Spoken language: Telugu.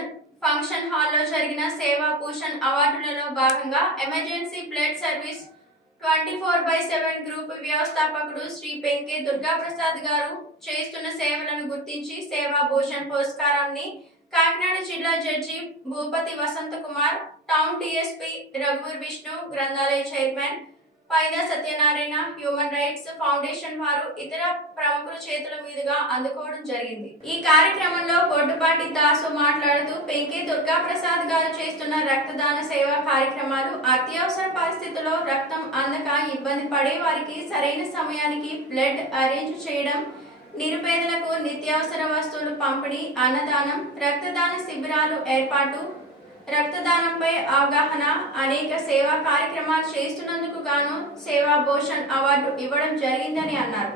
కార్పొరేషన్ ఫంక్షన్ హాల్లో జరిగిన సేవా భూషణ్ అవార్డులలో భాగంగా ఎమర్జెన్సీ బ్లడ్ సర్వీస్ 24/7 గ్రూప్ వ్యవస్థాపకుడు శ్రీ పెంకే దుర్గాప్రసాద్ గారు చేస్తున్న సేవలను గుర్తించి సేవా భూషణ్ పురస్కారాన్ని కాకినాడ జిల్లా judge Bhupathi Vasantha Kumar, town DSP రఘువీర్ విష్ణు, గ్రంథాలయ chairman Paida Satyanarayana, human rights foundation వారు ఇతర ప్రముఖుల చేతుల మీదుగా అందుకోవడం జరిగింది. ఈ కార్యక్రమంలో బొడ్డుపాటి దాసు మాట్లాడుతూ పెంకే దుర్గాప్రసాద్ గారు చేస్తున్న రక్తదాన సేవా కార్యక్రమాలు అత్యవసర పరిస్థితుల్లో రక్తం అందక ఇబ్బంది పడే వారికి సరైన సమయానికి బ్లడ్ అరేంజ్ చేయడం, నిరుపేదలకు నిత్యావసర వస్తువులు పంపిణీ, అన్నదానం, రక్తదాన శిబిరాలు ఏర్పాటు, రక్తదానంపై అవగాహన, అనేక సేవా కార్యక్రమాలు చేస్తున్నందుకు గాను సేవా భూషణ్ అవార్డు ఇవ్వడం జరిగిందని అన్నారు.